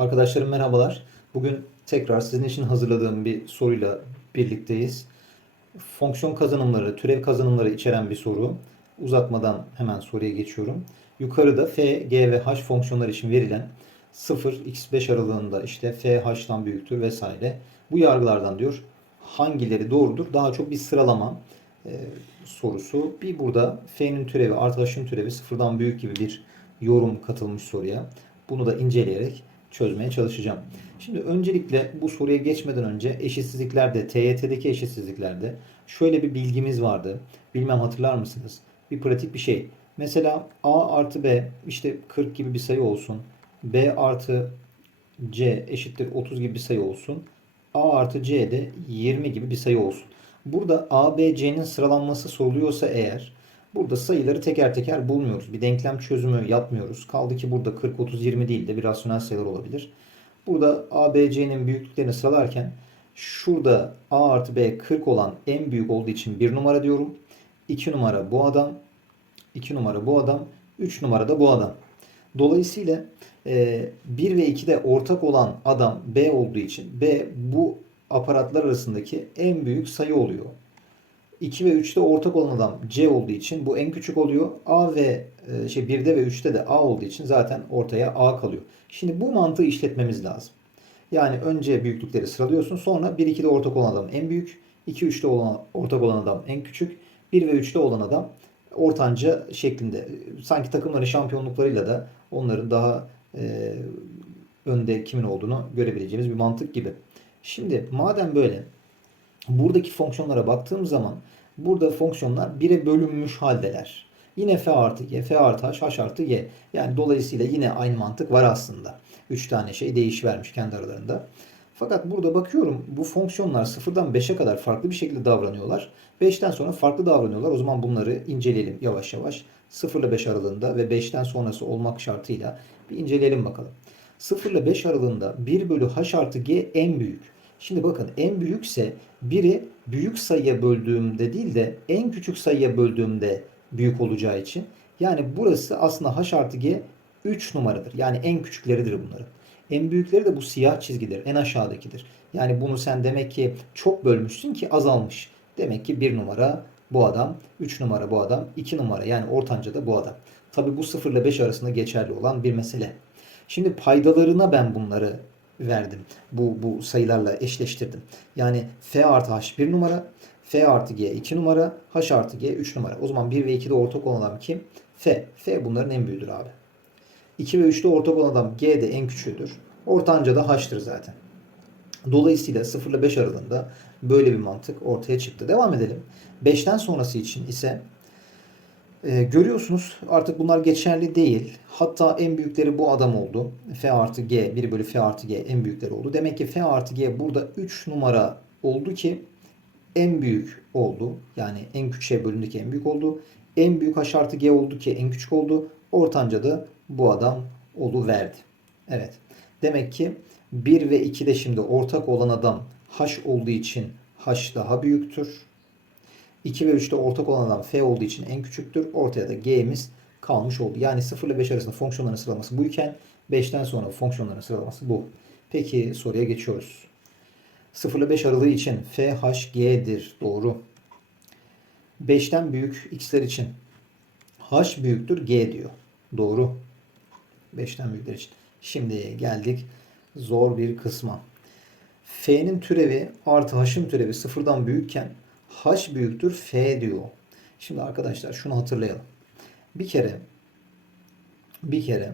Arkadaşlarım merhabalar. Bugün tekrar sizin için hazırladığım bir soruyla birlikteyiz. Fonksiyon kazanımları, türev kazanımları içeren bir soru. Uzatmadan hemen soruya geçiyorum. Yukarıda f, g ve h fonksiyonlar için verilen 0, x5 aralığında işte f h'tan büyüktür vesaire. Bu yargılardan diyor hangileri doğrudur? Daha çok bir sıralama e, sorusu. Bir burada f'nin türevi artı h'ın türevi sıfırdan büyük gibi bir yorum katılmış soruya. Bunu da inceleyerek çözmeye çalışacağım. Şimdi öncelikle bu soruya geçmeden önce eşitsizliklerde, TYT'deki eşitsizliklerde şöyle bir bilgimiz vardı. Bilmem hatırlar mısınız? Bir pratik bir şey. Mesela A artı B işte 40 gibi bir sayı olsun. B artı C eşittir 30 gibi bir sayı olsun. A artı C de 20 gibi bir sayı olsun. Burada A, B, C'nin sıralanması soruluyorsa eğer burada sayıları teker teker bulmuyoruz. Bir denklem çözümü yapmıyoruz. Kaldı ki burada 40, 30, 20 değil de bir rasyonel sayılar olabilir. Burada A, B, C'nin büyüklüklerini sıralarken şurada A artı B 40 olan en büyük olduğu için 1 numara diyorum. 2 numara bu adam. 2 numara bu adam. 3 numara da bu adam. Dolayısıyla 1 ve 2'de ortak olan adam B olduğu için B bu aparatlar arasındaki en büyük sayı oluyor. 2 ve 3'te ortak olan adam C olduğu için bu en küçük oluyor. A ve e, şey 1'de ve 3'te de A olduğu için zaten ortaya A kalıyor. Şimdi bu mantığı işletmemiz lazım. Yani önce büyüklükleri sıralıyorsun. Sonra 1 2'de ortak olan adam en büyük, 2 3'te olan ortak olan adam en küçük, 1 ve 3'te olan adam ortanca şeklinde. Sanki takımların şampiyonluklarıyla da onların daha e, önde kimin olduğunu görebileceğimiz bir mantık gibi. Şimdi madem böyle buradaki fonksiyonlara baktığım zaman burada fonksiyonlar 1'e bölünmüş haldeler. Yine f artı g, f artı h, h artı g. Yani dolayısıyla yine aynı mantık var aslında. 3 tane şey değiş vermiş kendi aralarında. Fakat burada bakıyorum bu fonksiyonlar sıfırdan 5'e kadar farklı bir şekilde davranıyorlar. 5'ten sonra farklı davranıyorlar. O zaman bunları inceleyelim yavaş yavaş. 0 ile 5 aralığında ve 5'ten sonrası olmak şartıyla bir inceleyelim bakalım. 0 ile 5 aralığında 1 bölü h artı g en büyük. Şimdi bakın en büyükse 1'i büyük sayıya böldüğümde değil de en küçük sayıya böldüğümde büyük olacağı için. Yani burası aslında h artı g 3 numaradır. Yani en küçükleridir bunların. En büyükleri de bu siyah çizgidir. En aşağıdakidir. Yani bunu sen demek ki çok bölmüşsün ki azalmış. Demek ki 1 numara bu adam, 3 numara bu adam, 2 numara yani ortanca da bu adam. Tabi bu 0 ile 5 arasında geçerli olan bir mesele. Şimdi paydalarına ben bunları verdim. Bu, bu sayılarla eşleştirdim. Yani f artı h 1 numara, f artı g 2 numara, h artı g 3 numara. O zaman 1 ve 2'de ortak olan adam kim? f. f bunların en büyüğüdür abi. 2 ve 3'te ortak olan adam g de en küçüğüdür. Ortanca da h'tır zaten. Dolayısıyla 0 ile 5 aralığında böyle bir mantık ortaya çıktı. Devam edelim. 5'ten sonrası için ise e, görüyorsunuz artık bunlar geçerli değil. Hatta en büyükleri bu adam oldu. F artı G 1 bölü F artı G en büyükleri oldu. Demek ki F artı G burada 3 numara oldu ki en büyük oldu. Yani en küçüğe bölündü ki en büyük oldu. En büyük H artı G oldu ki en küçük oldu. Ortanca da bu adam verdi. Evet. Demek ki 1 ve 2'de şimdi ortak olan adam H olduğu için H daha büyüktür. 2 ve 3'te ortak olan adam F olduğu için en küçüktür. Ortaya da G'miz kalmış oldu. Yani 0 ile 5 arasında fonksiyonların sıralaması buyken 5'ten sonra fonksiyonların sıralaması bu. Peki soruya geçiyoruz. 0 ile 5 aralığı için F, H, G'dir. Doğru. 5'ten büyük x'ler için H büyüktür G diyor. Doğru. 5'ten büyükler için. Şimdi geldik zor bir kısma. F'nin türevi artı H'ın türevi sıfırdan büyükken H büyüktür F diyor. Şimdi arkadaşlar şunu hatırlayalım. Bir kere bir kere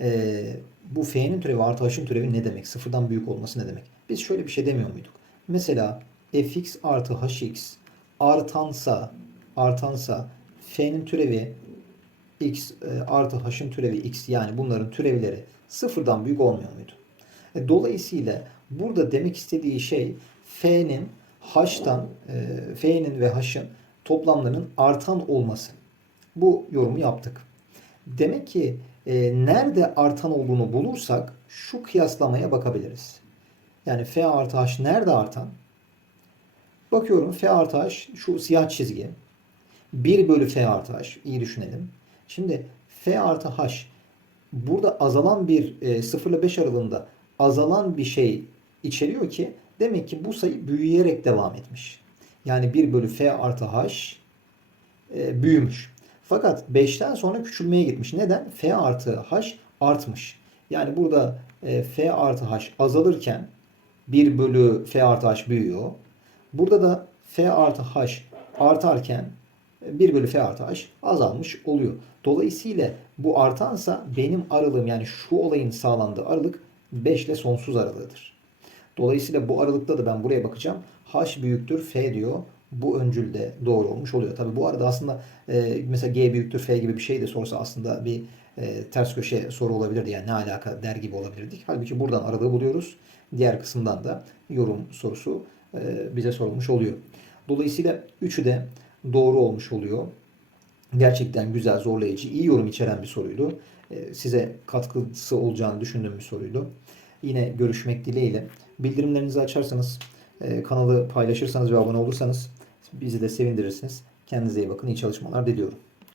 e, bu F'nin türevi artı H'ın türevi ne demek? Sıfırdan büyük olması ne demek? Biz şöyle bir şey demiyor muyduk? Mesela fx artı hx artansa artansa F'nin türevi x e, artı h'ın türevi x yani bunların türevleri sıfırdan büyük olmuyor muydu? E, dolayısıyla burada demek istediği şey f'nin h'tan e, f'nin ve h'ın toplamlarının artan olması. Bu yorumu yaptık. Demek ki e, nerede artan olduğunu bulursak şu kıyaslamaya bakabiliriz. Yani f artı h nerede artan? Bakıyorum f artı h şu siyah çizgi. 1 bölü f artı h. İyi düşünelim. Şimdi f artı h burada azalan bir e, 0 ile 5 aralığında azalan bir şey içeriyor ki demek ki bu sayı büyüyerek devam etmiş. Yani 1 bölü f artı h e, büyümüş. Fakat 5'ten sonra küçülmeye gitmiş. Neden? f artı h artmış. Yani burada e, f artı h azalırken 1 bölü f artı h büyüyor. Burada da f artı h artarken 1 bölü f artı h azalmış oluyor. Dolayısıyla bu artansa benim aralığım yani şu olayın sağlandığı aralık 5 ile sonsuz aralığıdır. Dolayısıyla bu aralıkta da ben buraya bakacağım. H büyüktür F diyor. Bu öncül de doğru olmuş oluyor. Tabi bu arada aslında e, mesela G büyüktür F gibi bir şey de sorsa aslında bir e, ters köşe soru olabilirdi. Yani ne alaka der gibi olabilirdik. Halbuki buradan aralığı buluyoruz. Diğer kısımdan da yorum sorusu e, bize sorulmuş oluyor. Dolayısıyla üçü de doğru olmuş oluyor. Gerçekten güzel, zorlayıcı, iyi yorum içeren bir soruydu. Size katkısı olacağını düşündüğüm bir soruydu. Yine görüşmek dileğiyle. Bildirimlerinizi açarsanız, e, kanalı paylaşırsanız ve abone olursanız bizi de sevindirirsiniz. Kendinize iyi bakın. İyi çalışmalar diliyorum.